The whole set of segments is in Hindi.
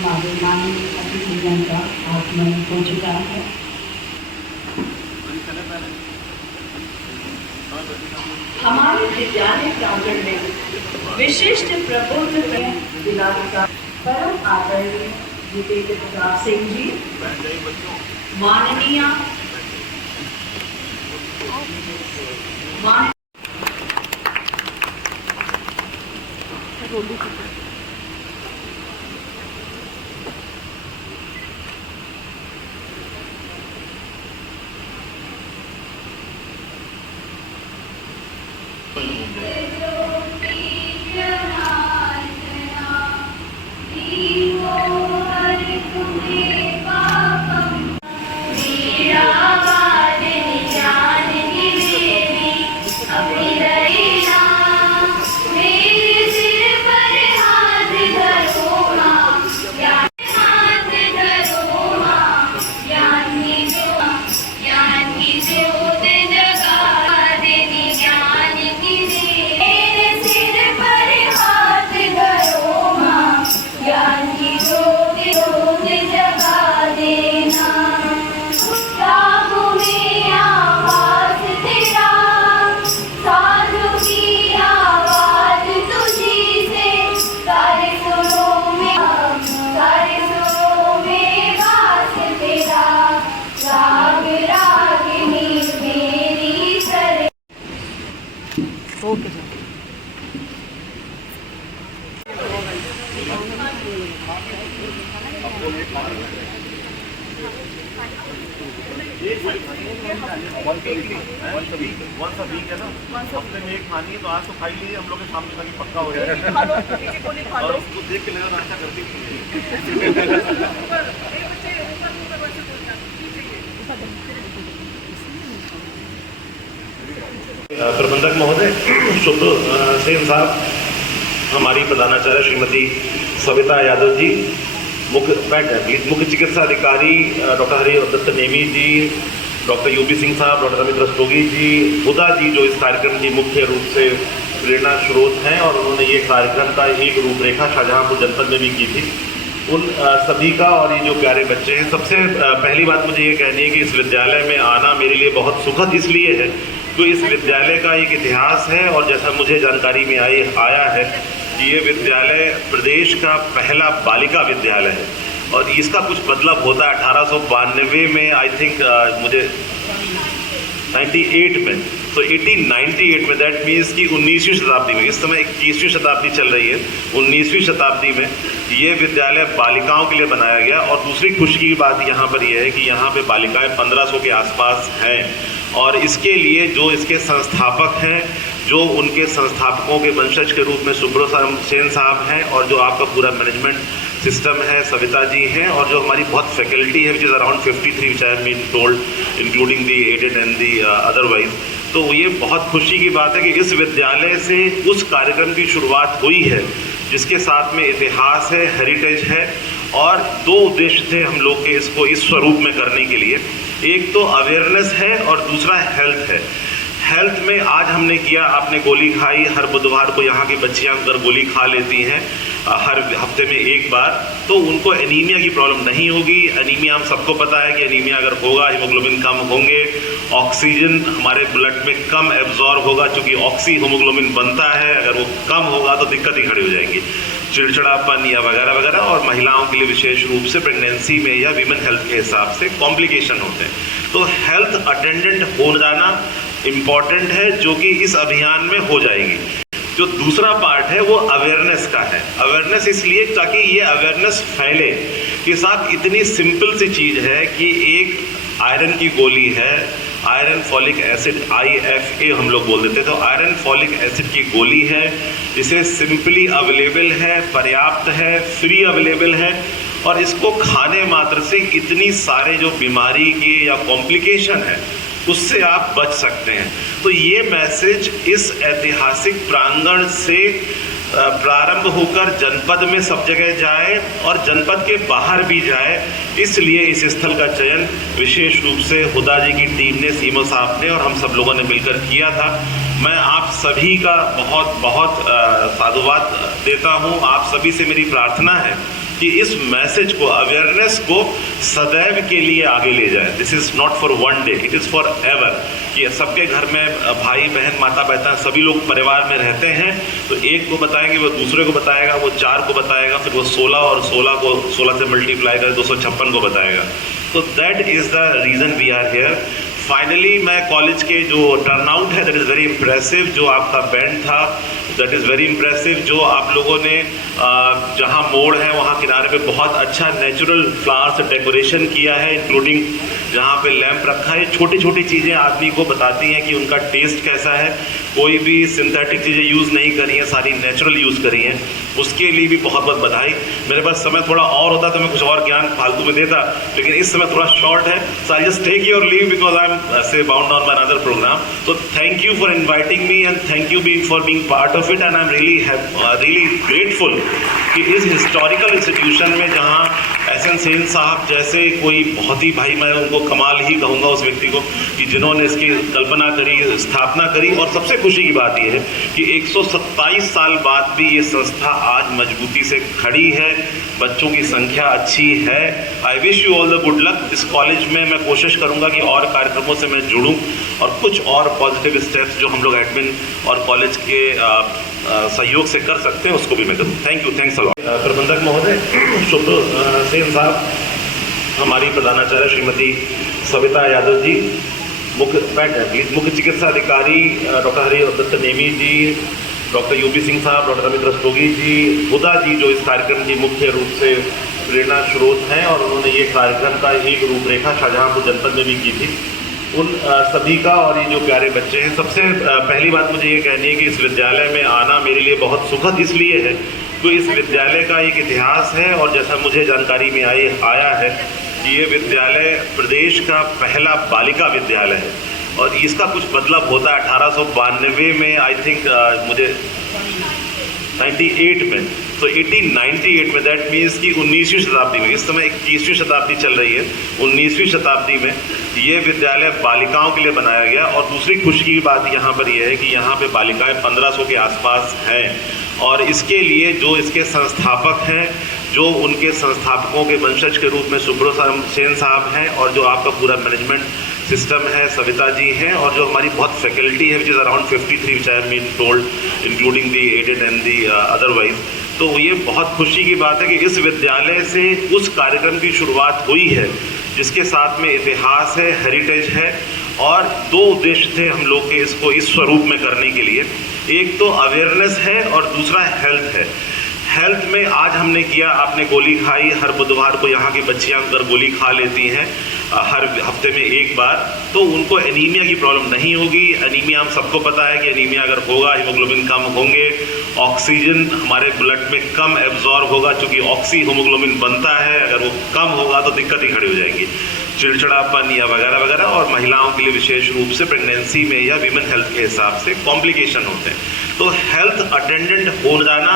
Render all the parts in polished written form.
हमारे माननीय अतिथियों का आगमन हो चुका है। हमारे विद्यालय प्रांगण में विशिष्ट प्रबोध जिलाधिकारी परम आदरणीय जितेंद्र प्रताप सिंह जी, माननीय okay sir. Once a week है ना, हफ्ते में एक खानी है तो आज तो खाई लीजिए, हम लोग के सामने खानी पक्का हो जाएगा और उसको देख के लगा अच्छा करती प्रबंधक महोदय शुभ सेन साहब, हमारी प्रधानाचार्य श्रीमती सविता यादव जी, मुख्य चिकित्सा अधिकारी डॉक्टर हरिदत्त नेमी जी, डॉक्टर यूपी सिंह साहब, डॉक्टर अमित रस्तोगी जी, हुदा जी जो इस कार्यक्रम की मुख्य रूप से प्रेरणा स्रोत हैं और उन्होंने ये कार्यक्रम का एक रूपरेखा शाहजहांपुर जनपद में भी की थी, उन सभी का और ये जो प्यारे बच्चे हैं, सबसे पहली बात मुझे ये कहनी है कि इस विद्यालय में आना मेरे लिए बहुत सुखद इसलिए है तो इस विद्यालय का एक इतिहास है और जैसा मुझे जानकारी में आया है कि ये विद्यालय प्रदेश का पहला बालिका विद्यालय है और इसका कुछ मतलब होता है 1892 में, आई थिंक मुझे 98 में, तो 1898 में, दैट मीन्स कि 19वीं शताब्दी में, इस समय 21वीं शताब्दी चल रही है, 19वीं शताब्दी में ये विद्यालय बालिकाओं के लिए बनाया गया। और दूसरी खुशी की बात यहाँ पर यह है कि यहाँ पे बालिकाएं 1500 के आसपास हैं और इसके लिए जो इसके संस्थापक हैं, जो उनके संस्थापकों के वंशज के रूप में सुब्रत सेन साहब हैं और जो आपका पूरा मैनेजमेंट सिस्टम है सविता जी हैं और जो हमारी बहुत फैकल्टी है which is around 53 which I have been told including the aided and the otherwise. तो ये बहुत खुशी की बात है कि इस विद्यालय से उस कार्यक्रम की शुरुआत हुई है जिसके साथ में इतिहास है, हेरिटेज है और दो उद्देश्य थे हम लोग के इसको इस स्वरूप में करने के लिए। एक तो अवेयरनेस है और दूसरा हेल्थ है। हेल्थ में आज हमने किया, आपने गोली खाई, हर बुधवार को यहाँ की बच्चियाँ अगर गोली खा लेती हैं हर हफ्ते में एक बार, तो उनको एनीमिया की प्रॉब्लम नहीं होगी। एनीमिया हम सबको पता है कि एनीमिया अगर होगा हीमोग्लोबिन कम होंगे, ऑक्सीजन हमारे ब्लड में कम एब्जॉर्ब होगा, चूँकि ऑक्सी हीमोग्लोबिन बनता है, अगर वो कम होगा तो दिक्कत ही खड़ी हो जाएंगी, चिड़चिड़ापन या वगैरह वगैरह, और महिलाओं के लिए विशेष रूप से प्रेगनेंसी में या वीमेन हेल्थ के हिसाब से कॉम्प्लिकेशन होते हैं। तो हेल्थ अटेंडेंट हो जाना इम्पॉर्टेंट है जो कि इस अभियान में हो जाएगी। जो दूसरा पार्ट है वो अवेयरनेस का है। अवेयरनेस इसलिए ताकि ये अवेयरनेस फैले कि साहब इतनी सिंपल सी चीज़ है कि एक आयरन की गोली है, आयरन फॉलिक एसिड, IFA हम लोग बोल देते, तो आयरन फॉलिक एसिड की गोली है, इसे सिंपली अवेलेबल है, पर्याप्त है, फ्री अवेलेबल है और इसको खाने मात्र से इतनी सारे जो बीमारी के या कॉम्प्लिकेशन है उससे आप बच सकते हैं। तो ये मैसेज इस ऐतिहासिक प्रांगण से प्रारंभ होकर जनपद में सब जगह जाए और जनपद के बाहर भी जाए, इसलिए इस स्थल का चयन विशेष रूप से हुदा जी की टीम ने, सीमो साहब ने और हम सब लोगों ने मिलकर किया था। मैं आप सभी का बहुत बहुत साधुवाद देता हूँ। आप सभी से मेरी प्रार्थना है कि इस मैसेज को, अवेयरनेस को सदैव के लिए आगे ले जाए। This is not for one day, it is for ever. कि सबके घर में भाई बहन माता पिता सभी लोग परिवार में रहते हैं, तो एक को बताएंगे वो दूसरे को बताएगा, वो 4 को बताएगा, फिर वो 16 और 16 को 16 से मल्टीप्लाई कर 256 को बताएगा। तो that is the reason we are here. Finally मैं कॉलेज के जो टर्नआउट है दैट इज़ वेरी इम्प्रेसिव, जो आपका बैंड था दैट इज़ वेरी इम्प्रेसिव, जो आप लोगों ने जहाँ मोड़ है वहाँ किनारे पे बहुत अच्छा नेचुरल फ्लावर से डेकोरेशन किया है, इंक्लूडिंग जहाँ पे लैंप रखा है। छोटी छोटी चीज़ें आदमी को बताती हैं कि उनका टेस्ट कैसा है। कोई भी सिंथेटिक चीज़ें यूज़ नहीं करी हैं, सारी नेचुरल यूज़ करी हैं, उसके लिए भी बहुत बहुत बधाई। मेरे पास समय थोड़ा और होता तो मैं कुछ और ज्ञान फालतू में देता, लेकिन इस समय थोड़ा शॉर्ट है, so I just take your leave because I am say bound on my another program. So thank you for inviting me and thank you for being part of it, and I'm really grateful कि इस हिस्टोरिकल इंस्टीट्यूशन में जहाँ एस.एन. सेन साहब जैसे कोई बहुत ही, भाई मैं उनको कमाल ही कहूँगा उस व्यक्ति को, कि जिन्होंने इसकी कल्पना करी, स्थापना करी। और सबसे खुशी की बात यह है कि 127 साल बाद भी ये संस्था आज मजबूती से खड़ी है, बच्चों की संख्या अच्छी है। I wish you all the good luck. इस कॉलेज में मैं कोशिश करूँगा कि और कार्यक्रमों से मैं जुड़ूँ और कुछ और पॉजिटिव स्टेप्स जो हम लोग एडमिन और कॉलेज के सहयोग से कर सकते हैं उसको भी मैं करूँ। Thank you, thanks a lot. प्रबंधक महोदय शुभ सेन साहब, हमारी प्रधानाचार्य श्रीमती सविता यादव जी, मुख्य चिकित्सा अधिकारी डॉक्टर हरिदत्त नेमी जी, डॉक्टर यूपी सिंह साहब, डॉक्टर अमित रस्तोगी जी, हुदा जी जो इस कार्यक्रम की मुख्य रूप से प्रेरणा स्रोत हैं और उन्होंने ये कार्यक्रम का एक रूपरेखा शाहजहाँपुर जनपद में भी की थी, उन सभी का, और ये जो प्यारे बच्चे हैं, सबसे पहली बात मुझे ये कहनी है कि इस विद्यालय में आना मेरे लिए बहुत सुखद इसलिए है तो इस विद्यालय का एक इतिहास है और जैसा मुझे जानकारी में आया है कि ये विद्यालय प्रदेश का पहला बालिका विद्यालय है और इसका कुछ मतलब होता है 1892 में, आई थिंक मुझे 98 में, तो 1898 में, दैट मीन्स कि 19वीं शताब्दी में, इस समय 21वीं शताब्दी चल रही है, 19वीं शताब्दी में ये विद्यालय बालिकाओं के लिए बनाया गया। और दूसरी खुशी की बात यहाँ पर यह है कि यहाँ पे बालिकाएं 1500 के आसपास हैं और इसके लिए जो इसके संस्थापक हैं, जो उनके संस्थापकों के वंशज के रूप में सुब्रत सेन साहब हैं और जो आपका पूरा मैनेजमेंट सिस्टम है सविता जी हैं और जो हमारी बहुत फैकल्टी है which is around 53 which I mean told including the aided and the otherwise. तो ये बहुत खुशी की बात है कि इस विद्यालय से उस कार्यक्रम की शुरुआत हुई है जिसके साथ में इतिहास है, हेरिटेज है और 2 उद्देश्य थे हम लोग के इसको इस स्वरूप में करने के लिए। एक तो अवेयरनेस है और दूसरा हेल्थ है। हेल्थ में आज हमने किया, आपने गोली खाई, हर बुधवार को यहाँ की बच्चियाँ अगर गोली खा लेती हैं हर हफ्ते में एक बार, तो उनको एनीमिया की प्रॉब्लम नहीं होगी। एनीमिया हम सबको पता है कि एनीमिया अगर होगा, हीमोग्लोबिन कम होंगे, ऑक्सीजन हमारे ब्लड में कम एब्जॉर्ब होगा, चूँकि ऑक्सी हीमोग्लोबिन बनता है, अगर वो कम होगा तो दिक्कत ही खड़ी हो जाएगी, चिड़चिड़ापन या वगैरह वगैरह, और महिलाओं के लिए विशेष रूप से प्रेगनेंसी में या वीमेन हेल्थ के हिसाब से कॉम्प्लिकेशन होते हैं। तो हेल्थ अटेंडेंट हो जाना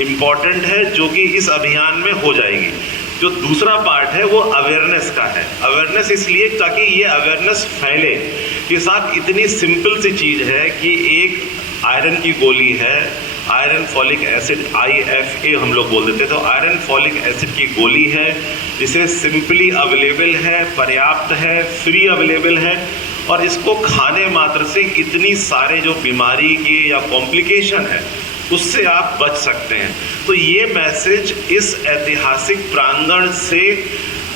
इम्पॉर्टेंट है जो कि इस अभियान में हो जाएगी। जो दूसरा पार्ट है वो अवेयरनेस का है। अवेयरनेस इसलिए ताकि ये अवेयरनेस फैले कि साहब इतनी सिंपल सी चीज़ है कि एक आयरन की गोली है, आयरन फॉलिक एसिड, IFA हम लोग बोल देते हैं, तो आयरन फॉलिक एसिड की गोली है, इसे सिंपली अवेलेबल है, पर्याप्त है, फ्री अवेलेबल है और इसको खाने मात्र से इतनी सारे जो बीमारी की या कॉम्प्लिकेशन है उससे आप बच सकते हैं। तो ये मैसेज इस ऐतिहासिक प्रांगण से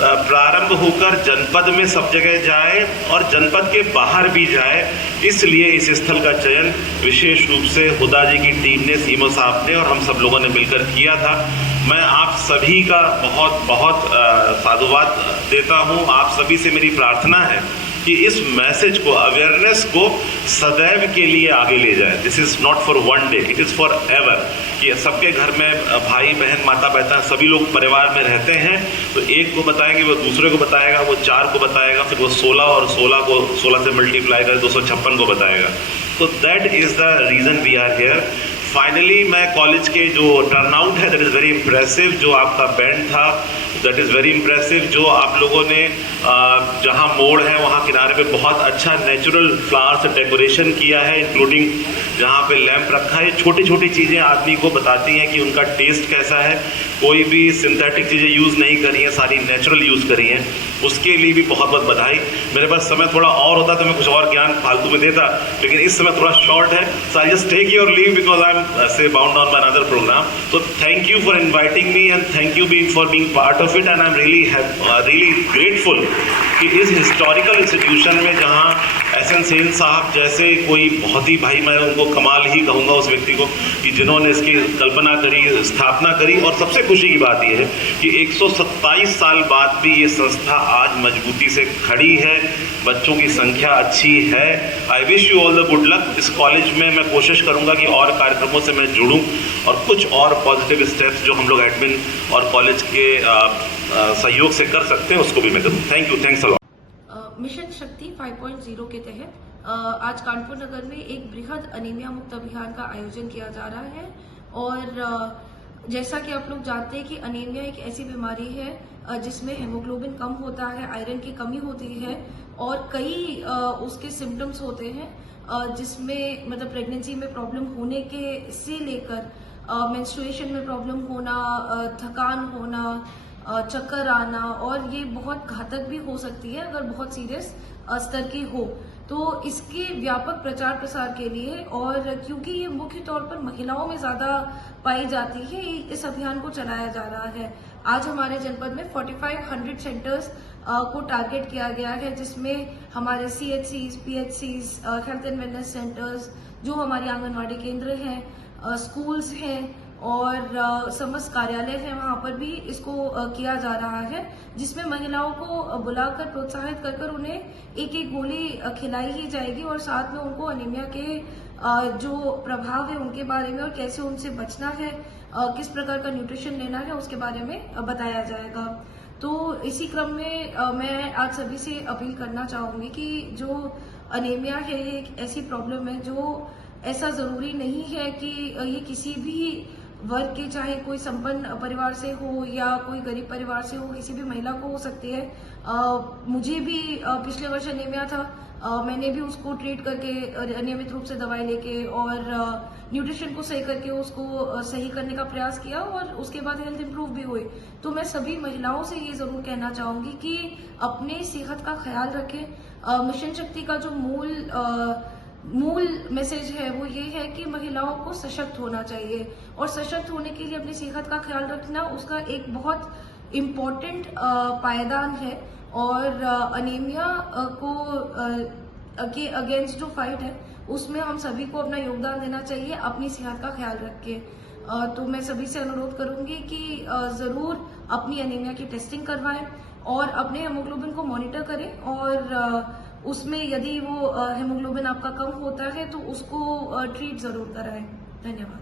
प्रारंभ होकर जनपद में सब जगह जाए और जनपद के बाहर भी जाए, इसलिए इस स्थल का चयन विशेष रूप से हुदा जी की टीम ने, सीमो साहब ने और हम सब लोगों ने मिलकर किया था। मैं आप सभी का बहुत बहुत साधुवाद देता हूँ। आप सभी से मेरी प्रार्थना है कि इस मैसेज को, अवेयरनेस को सदैव के लिए आगे ले जाए। This is not for one day, it is for ever. कि सबके घर में भाई बहन माता पिता सभी लोग परिवार में रहते हैं, तो एक को बताएंगे वो दूसरे को बताएगा, वो 4 को बताएगा, फिर वो 16 और 16 को 16 से मल्टीप्लाई कर 256 को बताएगा। तो that is the reason we are here. Finally मैं कॉलेज के जो टर्नआउट है दैट इज़ वेरी इम्प्रेसिव, जो आपका बैंड था दैट इज़ वेरी इम्प्रेसिव, जो आप लोगों ने जहाँ मोड़ है वहाँ किनारे पे बहुत अच्छा नेचुरल फ्लावर से डेकोरेशन किया है, इंक्लूडिंग जहाँ पे लैंप रखा है। छोटी छोटी चीज़ें आदमी को बताती हैं कि उनका टेस्ट कैसा है। कोई भी सिंथेटिक चीज़ें यूज़ नहीं करी हैं, सारी नेचुरल यूज़ करी हैं, उसके लिए भी बहुत बहुत बधाई। मेरे पास समय थोड़ा और होता तो मैं कुछ और ज्ञान फालतू में देता, लेकिन इस समय थोड़ा शॉर्ट है, so I just take your leave because I am say bound on by another program. तो thank you for inviting me and thank you for being part of it, and I am really grateful कि इस हिस्टोरिकल इंस्टीट्यूशन में जहाँ एसएन सेन साहब जैसे कोई बहुत ही, भाई मैं उनको कमाल ही कहूँगा उस व्यक्ति को, कि जिन्होंने इसकी कल्पना करी, स्थापना करी, और सबसे खुशी की बात यह है कि 127 साल बाद भी ये संस्था आज मजबूती से खड़ी है, बच्चों की संख्या अच्छी है। I wish you all the good luck. इस कॉलेज में मैं कोशिश करूँगा कि और कार्यक्रमों से मैं जुड़ूँ और कुछ और पॉजिटिव स्टेप्स जो हम लोग एडमिन और कॉलेज के सहयोग से कर सकते हैं उसको भी मैं करूँ। Thank you, thanks a lot. Mission शक्ति 5.0 के तहत आज कानपुर नगर में एक बृहद अनीमिया मुक्त अभियान का आयोजन किया जा रहा है। और जैसा कि आप लोग जानते हैं कि अनीमिया एक ऐसी बीमारी है जिसमें हेमोग्लोबिन कम होता है, आयरन की कमी होती है और कई उसके सिम्टम्स होते हैं जिसमें मतलब प्रेगनेंसी में प्रॉब्लम होने के से लेकर मेंस्ट्रुएशन में प्रॉब्लम होना, थकान होना, चक्कर आना, और ये बहुत घातक भी हो सकती है अगर बहुत सीरियस स्तर की हो। तो इसके व्यापक प्रचार प्रसार के लिए, और क्योंकि ये मुख्य तौर पर महिलाओं में ज्यादा पाई जाती है, इस अभियान को चलाया जा रहा है। आज हमारे जनपद में 4500 सेंटर्स को टारगेट किया गया है, जिसमें हमारे CHCs, PHCs, health and wellness centres, जो हमारी आंगनवाड़ी केंद्र हैं, स्कूल्स हैं और समस्त कार्यालय है, वहां पर भी इसको किया जा रहा है, जिसमें महिलाओं को बुलाकर प्रोत्साहित कर उन्हें एक एक गोली खिलाई ही जाएगी और साथ में उनको अनीमिया के जो प्रभाव है उनके बारे में और कैसे उनसे बचना है, किस प्रकार का न्यूट्रिशन लेना है, उसके बारे में बताया जाएगा। तो इसी क्रम में मैं आज सभी से अपील करना चाहूंगी कि जो अनीमिया है ये एक ऐसी प्रॉब्लम है जो ऐसा जरूरी नहीं है कि ये किसी भी वर्ग के, चाहे कोई संपन्न परिवार से हो या कोई गरीब परिवार से हो, किसी भी महिला को हो सकती है। मुझे भी पिछले वर्ष अनीमिया था, मैंने भी उसको ट्रीट करके नियमित रूप से दवाई लेके और न्यूट्रिशन को सही करके उसको सही करने का प्रयास किया और उसके बाद हेल्थ इंप्रूव भी हुई। तो मैं सभी महिलाओं से ये जरूर कहना चाहूंगी कि अपने सेहत का ख्याल रखें। मिशन शक्ति का जो मूल मैसेज है वो ये है कि महिलाओं को सशक्त होना चाहिए, और सशक्त होने के लिए अपनी सेहत का ख्याल रखना उसका एक बहुत इम्पोर्टेंट पायदान है। और अनीमिया को के अगेंस्ट जो फाइट है उसमें हम सभी को अपना योगदान देना चाहिए, अपनी सेहत का ख्याल रख के। तो मैं सभी से अनुरोध करूंगी कि जरूर अपनी अनीमिया की टेस्टिंग करवाएं और अपने हेमोग्लोबिन को मॉनिटर करें, और उसमें यदि वो हेमोग्लोबिन आपका कम होता है तो उसको ट्रीट जरूर कराएं। धन्यवाद।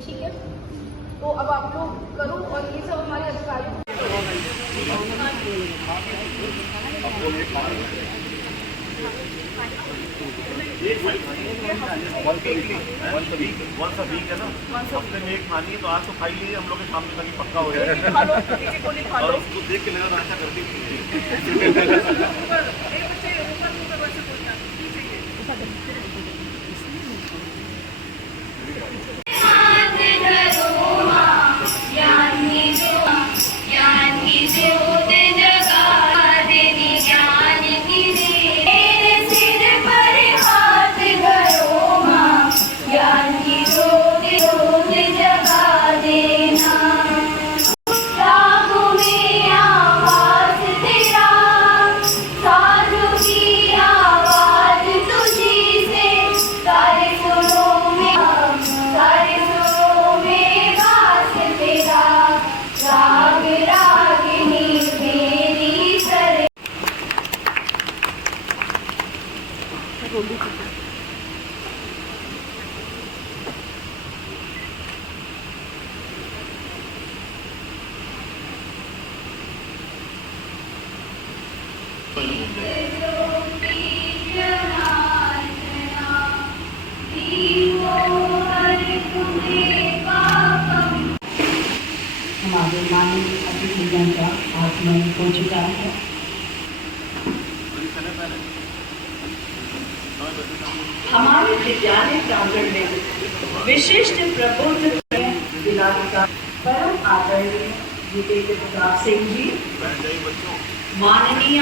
ठीक है, तो अब आप लोग करो और ये सब हमारे अधिकारी वंस अ वीक है ना, हफ्ते में एक खानी है तो आज तो खाई लीजिए, हम लोग के सामने तक पक्का हो जाएगा और उसको देख के लगा अच्छा करती हमारे माननीय अतिथियों का आगमन हो चुका है। हमारे विद्यालय प्रांगण में विशिष्ट प्रबोध जिलाधिकारी परम आदरणीय जितेंद्र प्रताप सिंह जी, माननीय